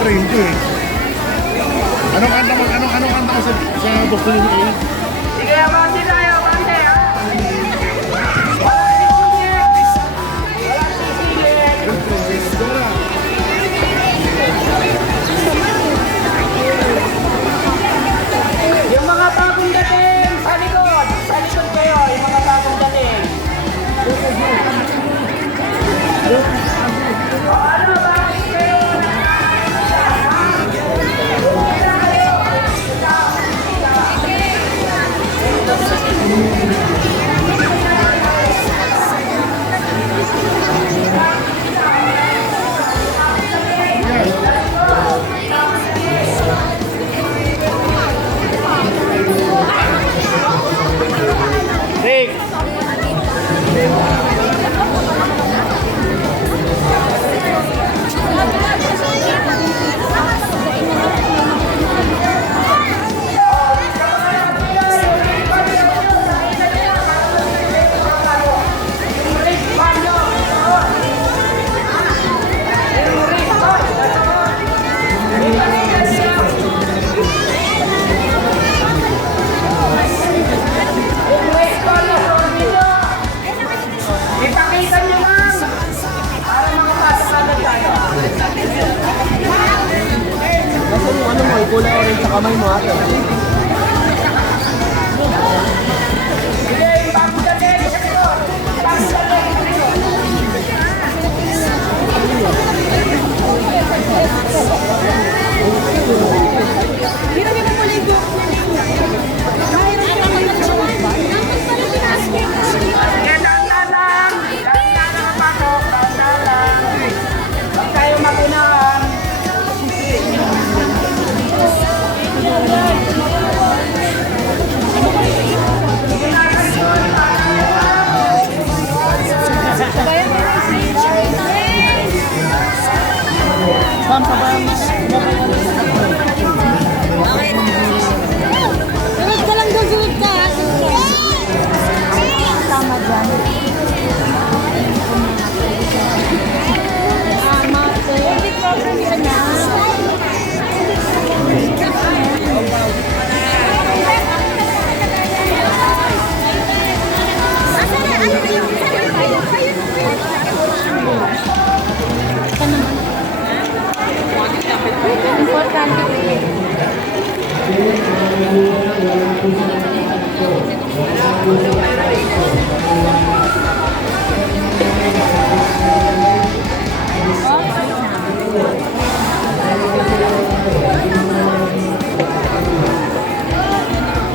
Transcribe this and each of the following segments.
Prento eh. Anong kanta mo sa gusto niyo eh? Sige, abante tayo, abante ha. Yung mga bagong dating sa likod kayo, yung mga bagong dating. Ano, bakit kayo? Rick! Ipakita niyo ma'am para makapasok agad tayo. Kasi yung ano mo, kulay orange sa kamay mo ate. Sige, yung bagong dating sa likod. Bagong dating sa likod. Sige, dahan-dahan lang. Dahan-dahan lang ang pasok. Dahan-dahan lang. Huwag tayo magunahan. Saan pa ba? Sunod ka lang doon, sunod ka. Tama dyan. Tama, sir. Hindi problem yan na. Asan na? Ano ba yung importante ko yun.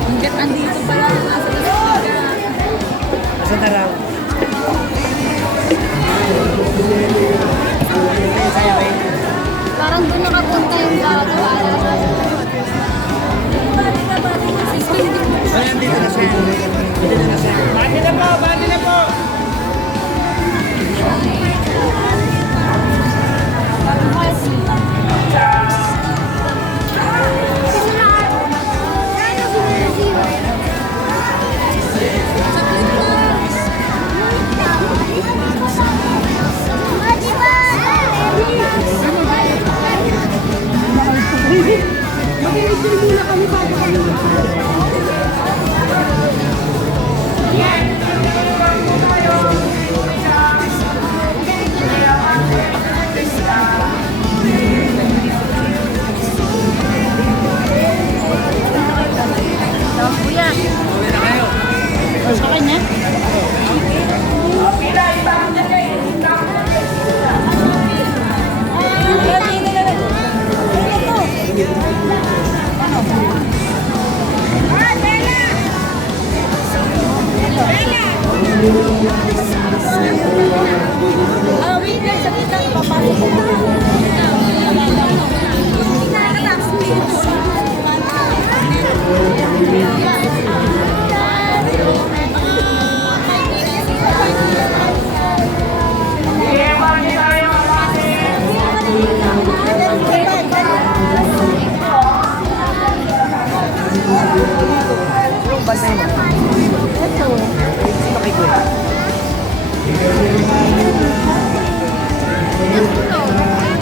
Hanggat andito pala nasa Tasmania. Asan na raw? Parang doon nakapunta yung bago. Ayan, dito na siya. Dito na siya. Bati na po, bati na po. Kuya. Okay na? Pila, ibang dating. Wait lang, sa kita ipapasok ko. Sige, bati tayo, bati. Yung bantay mo. Ito. Sino kay Gwen? Ito.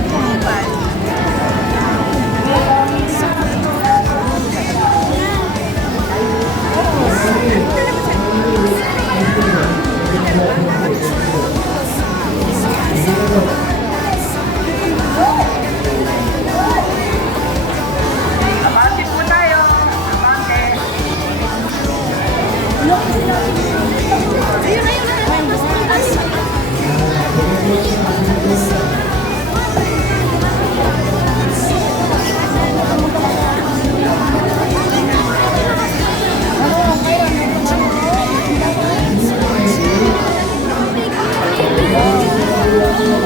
Yung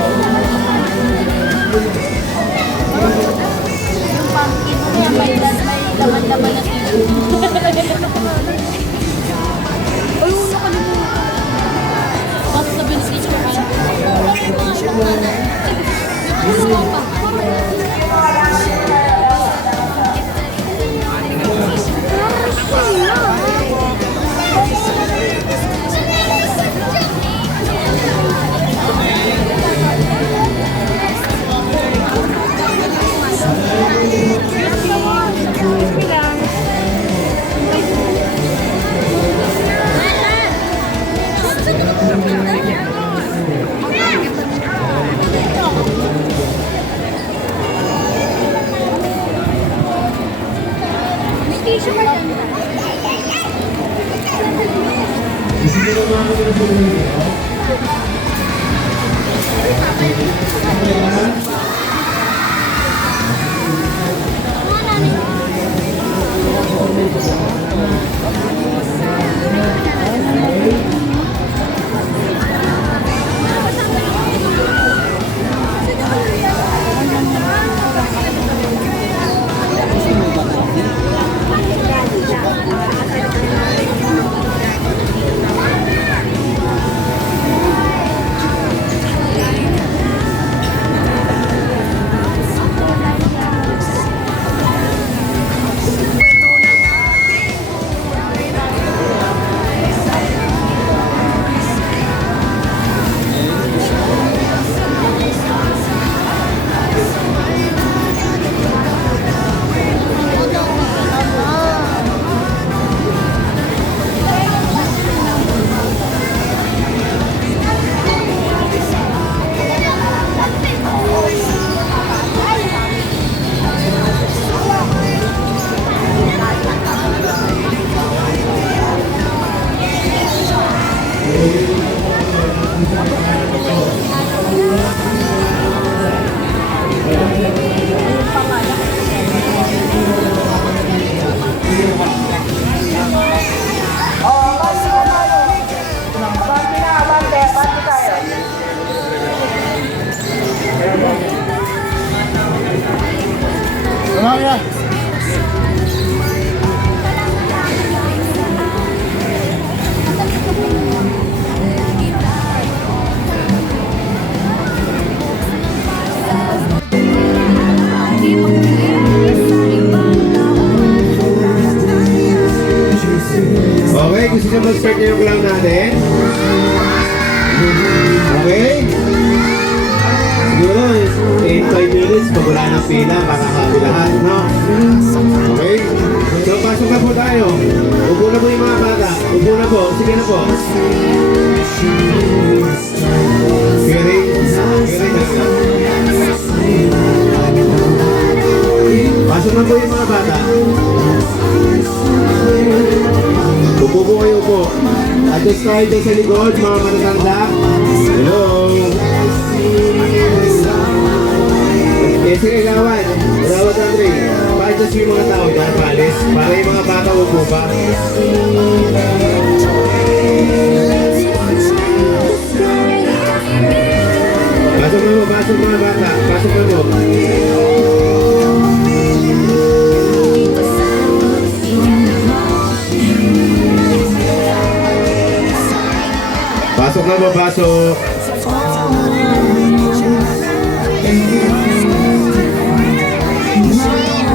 pumpkin ko yan, may laman-laman na tissue. Ay, nakalimutan. Basta sabi ng teacher ka. Ano pa? May tissue ka dyan. Ano yan? Okay, gusto nyo mag-start na yung vlog natin? Okay? Siguro, in 5 minutes, pagula ng pila para kabilahan, no? Okay? So, pasok na po tayo. Upo na po yung mga bata. Upo na po. Sige na po. Sige rin. Sige rin. Pasok na po yung mga bata. Upo po kayo po. Adjust tayo dyan sa likod, mga matatanda. Hello. Sige, gawan. Gawad Andre. Pa-adjust yung mga tao dyan, palis. Para yung mga bata upo pa. Pasok na mo, pasok mga bata. Pasok na mo. Pasok na mo, pasok.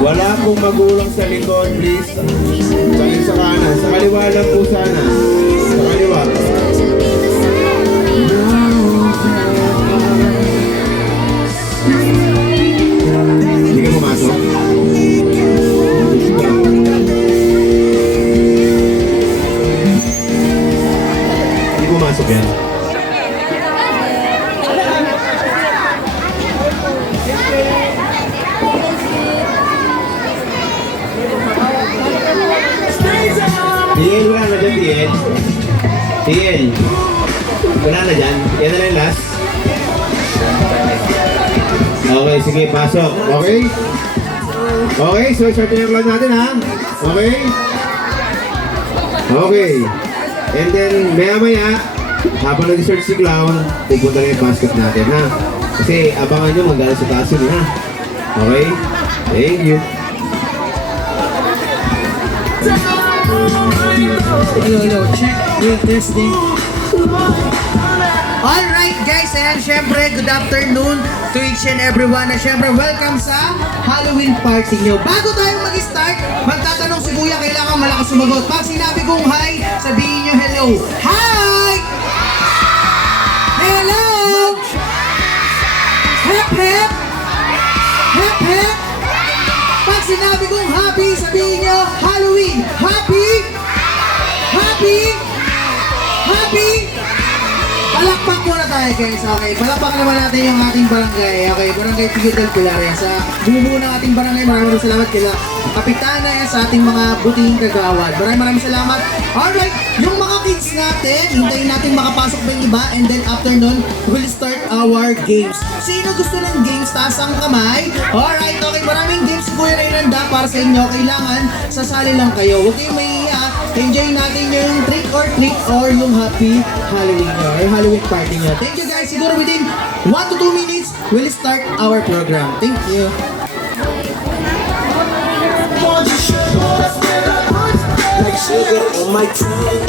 Wala pong magulang sa likod, please. Sa kanan. Sa kaliwa lang po sana. Sa kaliwa. Hindi ka pumasok. Hindi pumasok yan. Tiel, wala na dyan, Tiel. Tiel. Wala na dyan. Yan na lang yung last. Okay, sige, pasok. Okay? Okay, so start na yung vlog natin, ha? Okay? Okay. And then, maya-maya, Habang nag-search si Clown, pupunta na yung basket natin, ha? Kasi abangan nyo magaling sa taas yun, ha? Okay? Thank you. Hello, check. Real testing. Alright guys, and syempre good afternoon to each and everyone. And syempre welcome sa Halloween party nyo. Bago tayo mag-start, magtatanong si Kuya, kailangan malakas sumagot. Pag sinabi kong hi, sabihin nyo hello. Hi! Hello! Hep hep! Hep hep! Pag sinabi kong happy, sabihin nyo Halloween! Happy! Happy! Happy! Palakpak muna tayo guys, okay? Palakpak naman natin yung ating barangay, okay? Barangay Pio del Pilar yan. Sa bumubuo ng ating barangay, maraming salamat kila Kapitana yan sa ating mga butihing kagawad. Maraming salamat. Alright, yung mga kids natin, hintayin natin makapasok ba yung iba, and then after nun, we'll start our games. Sino gusto ng games? Taas ang kamay. Alright, okay, maraming games si Kuya na inanda para sa inyo. Kailangan, sasali lang kayo. Huwag kayong mahihiya. Enjoy natin yung trick or treat or yung happy Halloween nyo, or Halloween party nyo. Thank you guys. Siguro within 1 to 2 minutes, we'll start our program. Thank you. Like sugar on my tongue,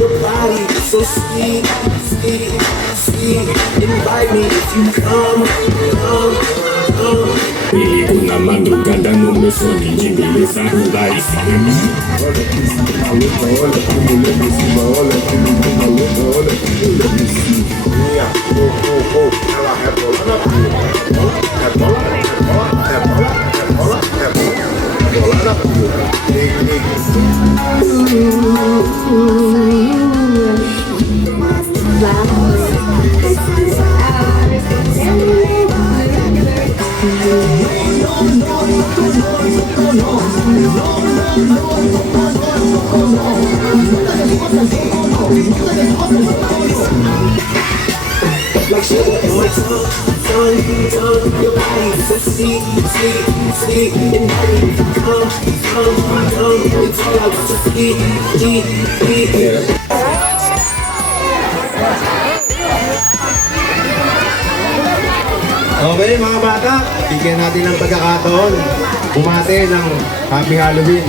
your body is so sweet, invite me if you come. Pili ko na madrugada nung gusto ni Jimmy sa life. Like sugar in my tongue, your body is so sweet, invite me to come. It's all I want to eat. Okay mga bata, bigyan natin ng pagkakataon bumate ng Happy Halloween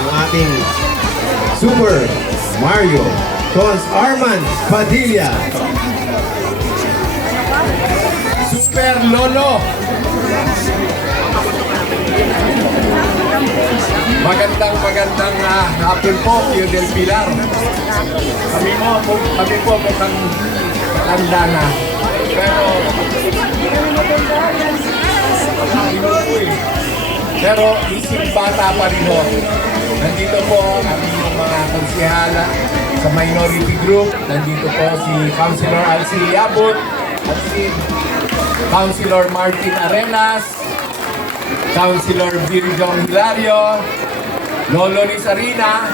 ang ating Super Mario Cons Arman Padilla. Super Lolo. Magandang hapon po, Pio del Pilar. Kami po mukhang tanda na. Pero isip bata pa rin ho. Nandito po ang aming mga konsihala sa minority group. Nandito po si Councilor Alci Abot at si Councilor Martin Arenas, Councilor Virgong Hilario, Lolo Rizarina,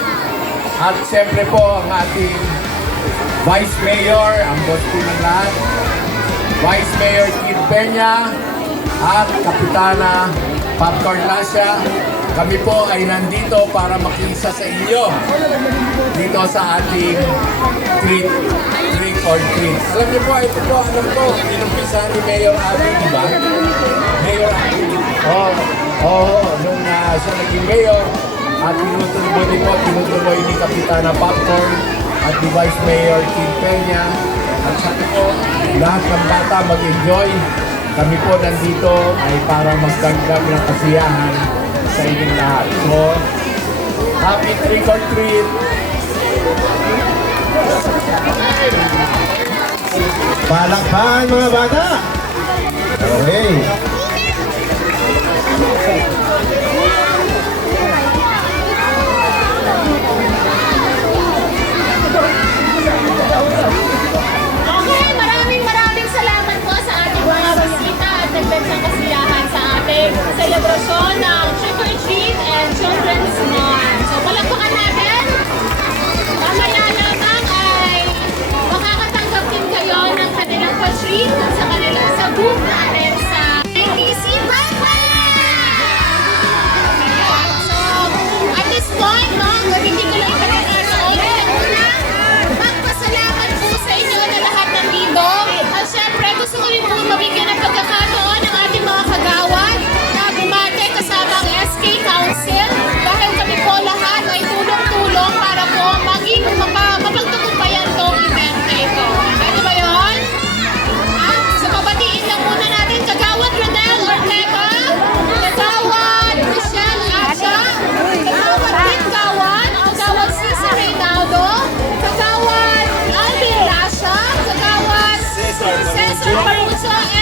at siyempre po ang ating Vice Mayor, ang boss po ng lahat, Vice Mayor Kid Peña, at Kapitana Popcorn Lasha. Kami po ay nandito para makiisa sa inyo dito sa ating trick or treat. Alam niyo po, ito po, inumpisa ni Mayor Abby, di ba? Mayor Abby. Nung siya naging mayor, at tinutuloy ni Kapitana Popcorn at ni Vice Mayor Kid Peña. At sabi po, lahat ng bata mag-enjoy. Kami po nandito ay para magdagdag ng kasiyahan sa inyong lahat. So, happy trick or treat! Palakpakan mga bata! Okay. Okay, maraming salamat po sa ating mga bisita at nagdag ng kasiyahan sa ating selebrasyon ng Trick or Treat and Children's Month. So, palakpakan natin. Mamaya lamang ay makakatanggap din kayo ng kanilang pa-treat sa kanilang sa booth natin sa ATC Breakfast! So, at this point, no, hindi ko lang ipagkakaroon. Muna, sa